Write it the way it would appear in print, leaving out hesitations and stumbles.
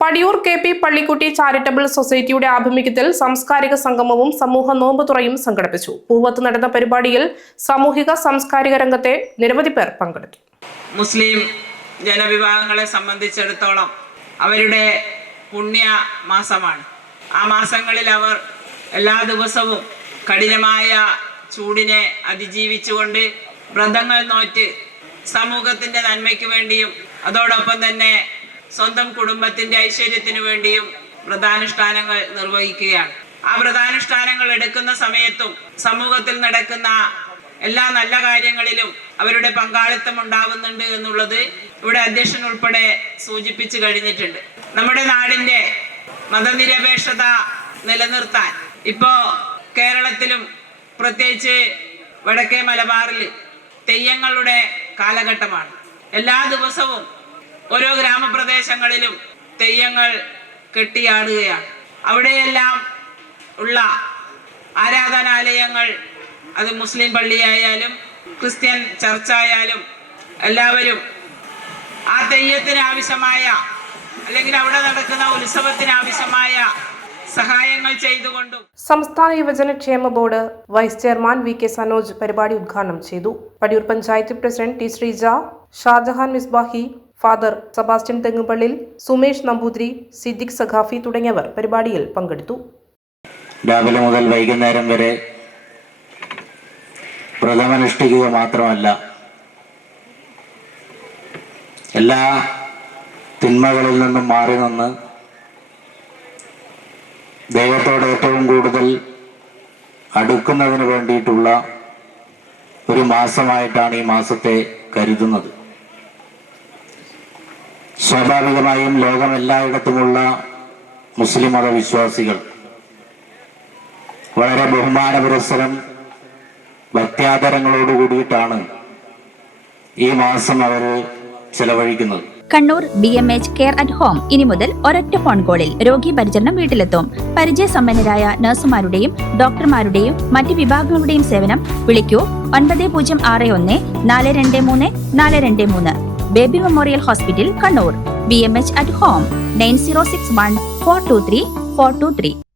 Padiyoor KP പള്ളിക്കുട്ടി charitable സൊസൈറ്റിയുടെ ആഭിമുഖ്യത്തിൽ സാംസ്കാരിക സംഗമവും സമൂഹ നോമ്പുതുറയും സംഘടിപ്പിച്ചു. പൂവത്ത് നടന്ന പരിപാടിയിൽ സാമൂഹിക സാംസ്കാരിക രംഗത്തെ നിരവധി പേർ പങ്കെടുത്തു. മുസ്ലിം ജനവിഭാഗങ്ങളെ സംബന്ധിച്ചിടത്തോളം അവരുടെ പുണ്യ മാസമാണ്. ആ മാസങ്ങളിൽ അവർ എല്ലാ ദിവസവും കഠിനമായ ചൂടിനെ അതിജീവിച്ചുകൊണ്ട് വ്രതങ്ങൾ നോറ്റ് സമൂഹത്തിൻ്റെ നന്മയ്ക്ക് വേണ്ടിയും അതോടൊപ്പം തന്നെ സ്വന്തം കുടുംബത്തിൻ്റെ ഐശ്വര്യത്തിന് വേണ്ടിയും വ്രതാനുഷ്ഠാനങ്ങൾ നിർവഹിക്കുകയാണ്. ആ വ്രതാനുഷ്ഠാനങ്ങൾ എടുക്കുന്ന സമയത്തും സമൂഹത്തിൽ നടക്കുന്ന എല്ലാ നല്ല കാര്യങ്ങളിലും അവരുടെ പങ്കാളിത്തം ഉണ്ടാവുന്നുണ്ട് എന്നുള്ളത് ഇവിടെ അധ്യക്ഷൻ ഉൾപ്പെടെ സൂചിപ്പിച്ചു കഴിഞ്ഞിട്ടുണ്ട്. നമ്മുടെ നാടിൻ്റെ മതനിരപേക്ഷത നിലനിർത്താൻ ഇപ്പോൾ കേരളത്തിലും പ്രത്യേകിച്ച് വടക്കേ മലബാറിൽ തെയ്യങ്ങളുടെ കാലഘട്ടമാണ്. എല്ലാ ദിവസവും ഓരോ ഗ്രാമപ്രദേശങ്ങളിലും തെയ്യങ്ങൾ കെട്ടിയാടുകയാണ്. അവിടെയെല്ലാം ഉള്ള ആരാധനാലയങ്ങൾ, അത് മുസ്ലിം പള്ളിയായാലും ക്രിസ്ത്യൻ ചർച്ചായാലും എല്ലാവരും ആ തെയ്യത്തിന് ആവശ്യമായ അല്ലെങ്കിൽ അവിടെ നടക്കുന്ന ഉത്സവത്തിന് ആവശ്യമായ സഹായങ്ങൾ ചെയ്തുകൊണ്ടും. സംസ്ഥാന യുവജനക്ഷേമ board vice chairman VK Sanoj പരിപാടി ഉദ്ഘാടനം ചെയ്തു. Padiyoor panchayat president T Sreeja, Shajahan Misbahi, father Sebastian Thengupallil, Sumesh Namboothiri, Siddique Sakhafi തുടങ്ങിയവർ പരിപാടിയിൽ പങ്കെടുത്തു. രാവിലെ മുതൽ വൈകുന്നേരം വരെ വ്രതമനുഷ്ഠിക്കുക മാത്രമല്ല, എല്ലാ തിന്മകളിൽ നിന്നും മാറി നിന്ന് ദൈവത്തോട് ഏറ്റവും കൂടുതൽ അടുക്കുന്നതിന് വേണ്ടിയിട്ടുള്ള ഒരു മാസമായിട്ടാണ് ഈ മാസത്തെ കരുതുന്നത്. സ്വാഭാവികമായും ലോകമെല്ലായിടത്തുമുള്ള മുസ്ലിം മതവിശ്വാസികൾ വളരെ ബഹുമാന പുരസ്സരം ഭക്ത്യാദരങ്ങളോട് കൂടിയിട്ടാണ് ഈ മാസം അവർ ചെലവഴിക്കുന്നത്. Kannur BMH care at home ഇനി മുതൽ ഒരൊറ്റ ഫോൺ കോളിൽ രോഗി പരിചരണം വീട്ടിലെത്തും. പരിചയസമ്പന്നരായ നഴ്സുമാരുടെയും ഡോക്ടർമാരുടെയും മറ്റ് വിഭാഗങ്ങളുടെയും സേവനം വിളിക്കൂ 9061 423 423. Baby memorial hospital, Kannur. BMH at home 9061 423 423.